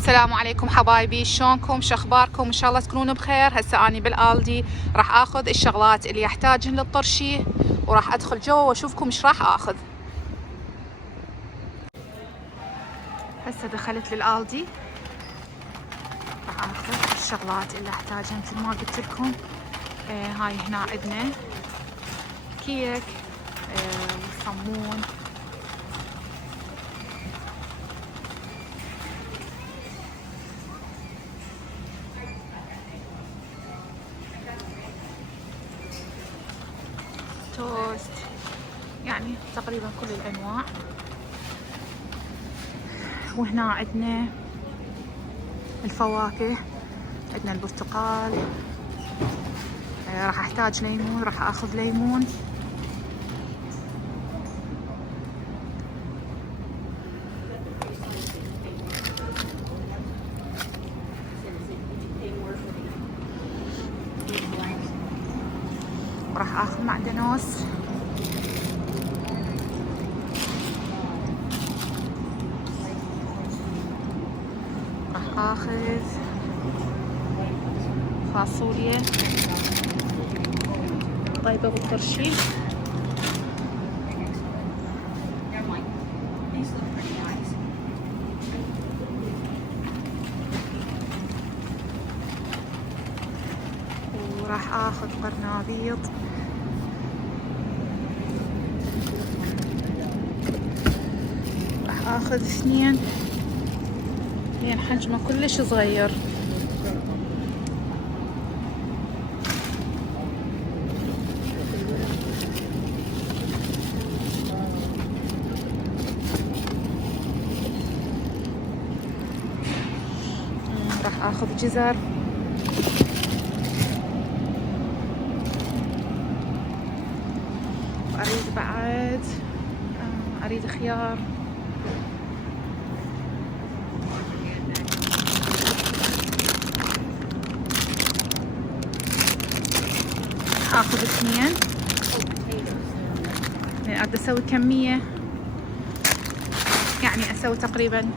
السلام عليكم حبايبي، شلونكم؟ شخباركم؟ ان شاء الله تكونون بخير. هسه اني بالالدي راح اخذ الشغلات اللي يحتاجهن للطرشي وراح ادخل جوا واشوفكم ايش راح اخذ. هسه دخلت للالدي راح اخذ الشغلات اللي احتاجها مثل ما قلت لكم. هاي هنا عندنا كيك وصمون توست، يعني تقريبا كل الانواع. وهنا عندنا الفواكه، عندنا البرتقال، راح احتاج ليمون، راح اخذ ليمون. راح اخذ معدنوس، راح اخذ فاصوليا طيبة بالطرشي، وراح اخذ قرنابيط، راح اخذ اثنين لان حجمه كلش صغير. راح اخذ جزر، واريد بعد اريد خيار، اخذ اثنين لان اريد اسوي كمية، يعني اسوي تقريبا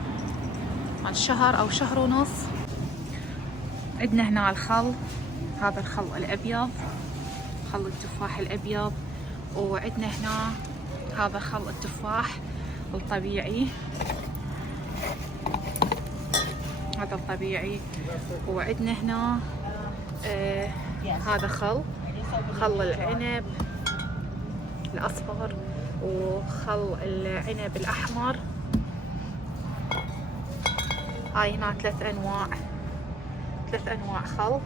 مال شهر او شهر ونص. عندنا هنا الخل، هذا الخل الابيض، خل التفاح الابيض. وعندنا هنا هذا خل التفاح الطبيعي، هذا الطبيعي. وعندنا هنا هذا خل العنب الاصفر وخل العنب الاحمر. هاي هنا ثلاث انواع خل.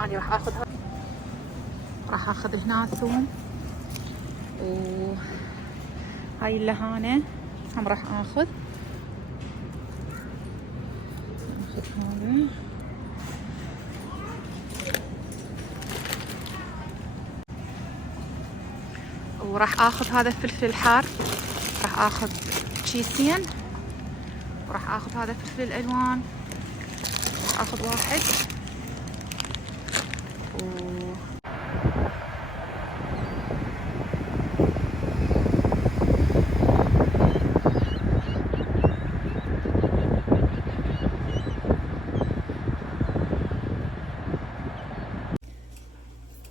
انا راح اخذ هنا ثوم، وهاي اللهانة هم راح اخذ هذا. وراح اخذ هذا الفلفل الحار، راح اخذ كيسين. وراح اخذ هذا فلفل الالوان، راح اخذ واحد.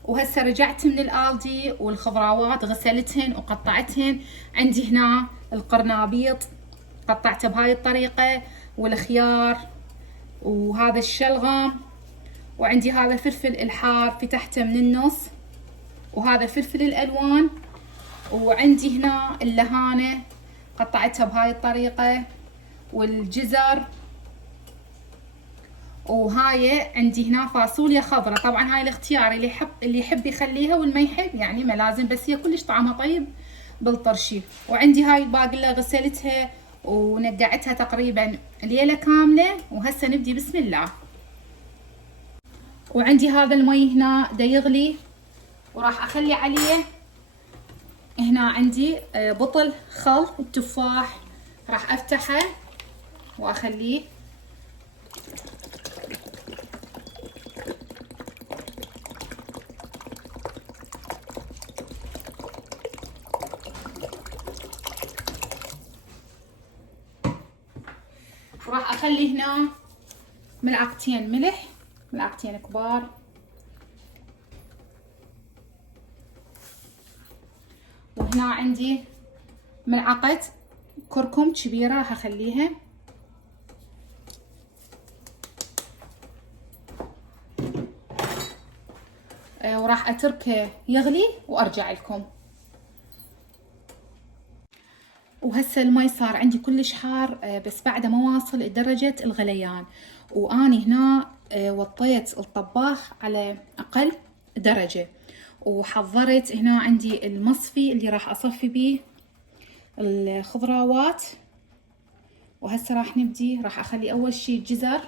وهسه رجعت من الالدي والخضروات غسلتهن وقطعتهن. عندي هنا القرنابيط قطعته بهاي الطريقة، والخيار، وهذا الشلغم، وعندي هذا الفلفل الحار فتحته من النص، وهذا الفلفل الالوان، وعندي هنا اللهانة قطعتها بهاي الطريقة، والجزر. وهاي عندي هنا فاصوليا خضراء، طبعا هاي الاختياري، اللي يحب يخليها واللي ما يحب يعني ما لازم، بس هي كلش طعمها طيب بالطرشي. وعندي هاي الباقلة غسلتها ونقعتها تقريبا ليلة كاملة. وهسه نبدي بسم الله. وعندي هذا المي هنا دا يغلي، وراح اخلي عليه هنا عندي بطل خل التفاح، راح افتحه واخليه. وراح اخلي هنا ملعقتين ملح، ملعقتين كبار. وهنا عندي ملعقة كركم كبيرة راح اخليها. وراح اتركه يغلي وارجع لكم. وهسه المي صار عندي كلش حار، بس بعد ما واصل لدرجة الغليان. واني هنا وطيت الطباخ على اقل درجة، وحضرت هنا عندي المصفي اللي راح اصفي بيه الخضروات. وهسه راح نبدي، راح اخلي اول شي الجزر،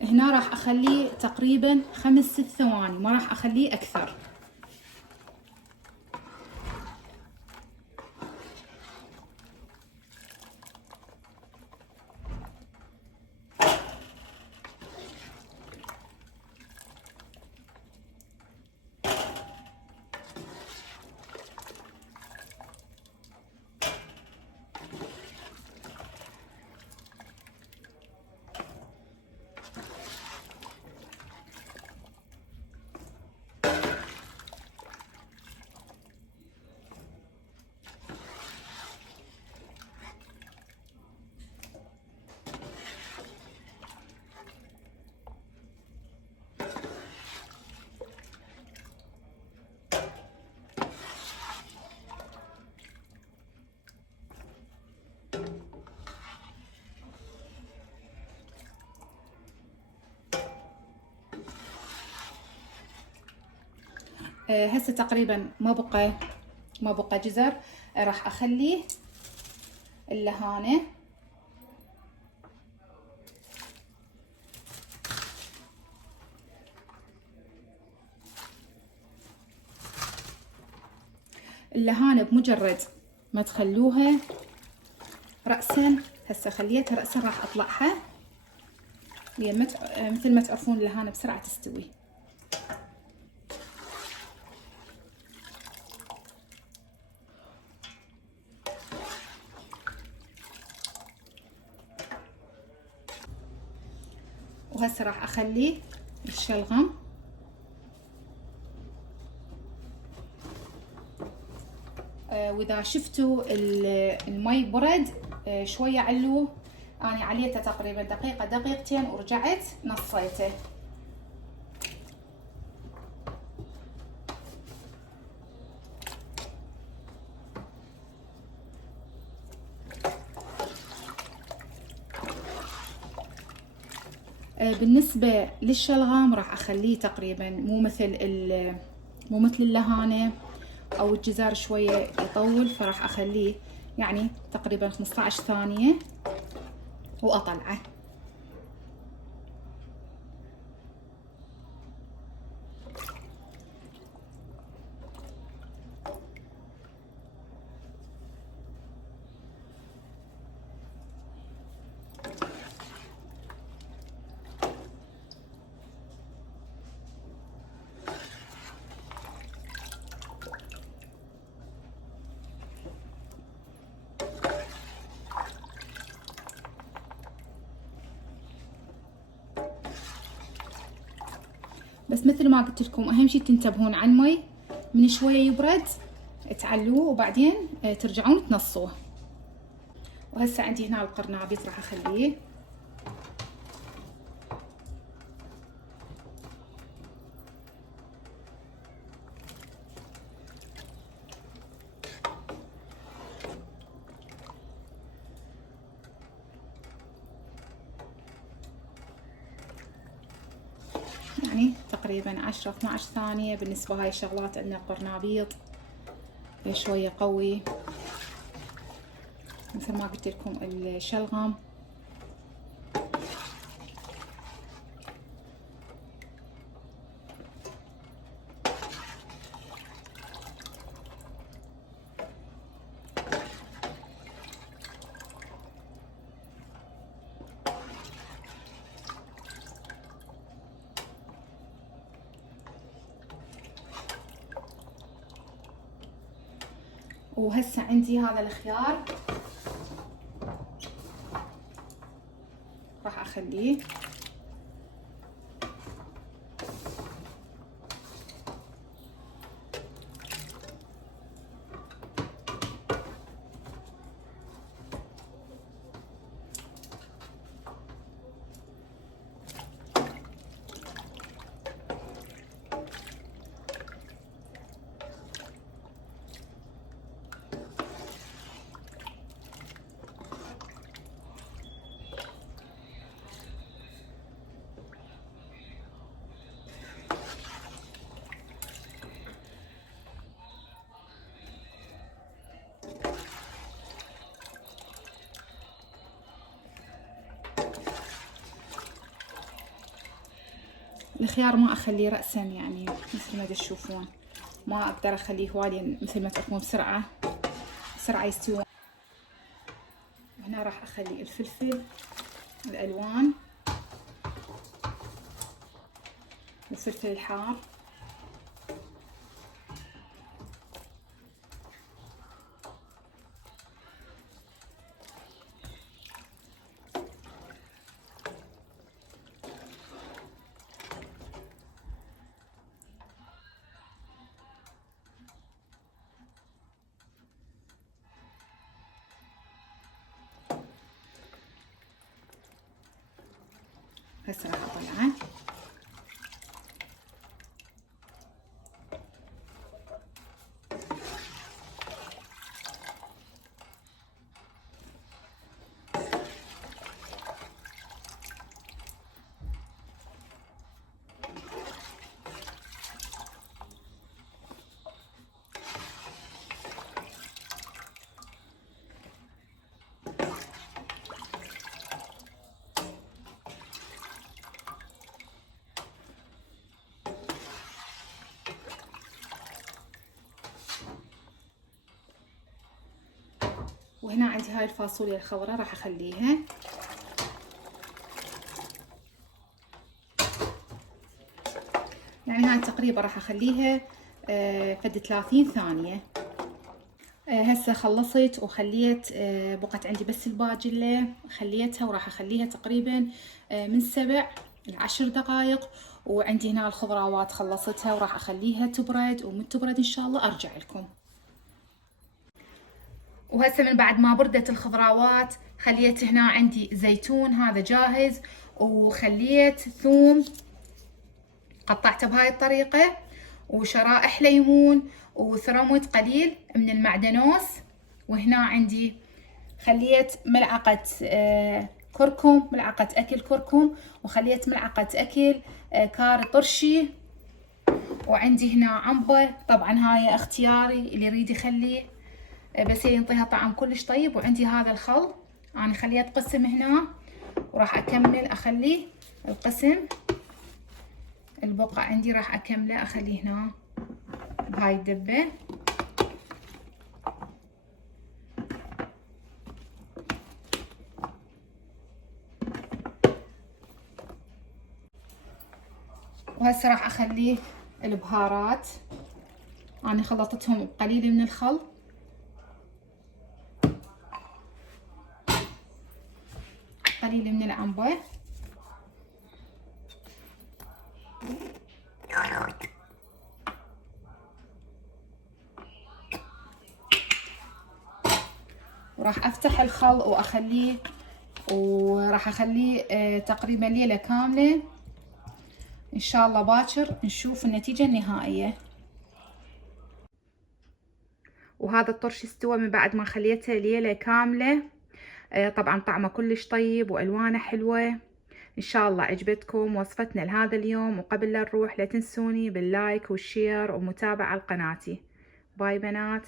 هنا راح اخليه تقريبا 5-6 ثواني، ما راح اخليه اكثر. هسه تقريبا ما بقى جزر. راح اخليه اللهانة. اللهانة بمجرد ما تخلوها رأسا، هسه خليتها رأسا، راح اطلعها مثل ما تعرفون اللهانة بسرعة تستوي. وهسه راح اخلي الشلغم. واذا شفتوا المي برد شويه علوه. انا عليته تقريبا دقيقه دقيقتين ورجعت نصيته. بالنسبه للشلغام راح اخليه تقريبا مو مثل اللهانه او الجزر شويه يطول، فراح اخليه يعني تقريبا 15 ثانيه واطلعه. بس مثل ما قلت لكم اهم شيء تنتبهون على المي، من شويه يبرد تعلوه وبعدين ترجعون تنصوه. وهسه عندي هنا القرنابيط راح اخليه. يعني تقريبا 10-12 ثانية. بالنسبة هاي الشغلات عندنا القرنابيط شوية قوي مثل ما قلت لكم الشلغم. وهسه عندي هذا الخيار راح اخليه. الخيار ما اخليه رأسا، يعني مثل ما تشوفون ما اقدر اخليه هواي مثل ما تعرفون بسرعة يستوي. وهنا راح اخلي الفلفل الالوان والفلفل الحار. هسه راح اطلعه. وهنا عندي هاي الفاصوليا الخضراء راح اخليها. يعني هاي تقريبا راح اخليها فد 30 ثانية. هسه خلصت وخليت بقت عندي بس الباجلة خليتها، وراح اخليها تقريبا من 7 ل 10 دقائق. وعندي هنا الخضروات خلصتها وراح اخليها تبرد، ومن تبرد ان شاء الله ارجع لكم. وهسه من بعد ما بردت الخضروات خليت هنا عندي زيتون هذا جاهز، وخليت ثوم قطعته بهاي الطريقة، وشرائح ليمون، وثرمت قليل من المعدنوس. وهنا عندي خليت ملعقة كركم، ملعقة أكل كركم، وخليت ملعقة أكل كاري طرشي. وعندي هنا عنبة، طبعا هاي اختياري اللي يريد يخليه، بس ينطيها طعم كلش طيب. وعندي هذا الخل أنا خليت قسم هنا، وراح أكمل أخلي القسم البقع عندي راح أكمله أخليه هنا بهاي الدبة. وهسه راح أخليه البهارات، أنا خلطتهم بقليل من الخل، قليل من العنبة، وراح افتح الخل واخليه، وراح اخليه تقريبا ليلة كاملة. ان شاء الله باكر نشوف النتيجة النهائية. وهذا الطرش استوى من بعد ما خليته ليلة كاملة. طبعا طعمه كلش طيب والوانه حلوة. ان شاء الله عجبتكم وصفتنا لهذا اليوم. وقبل لا نروح لا تنسوني باللايك والشير ومتابعة لقناتي. باي بنات.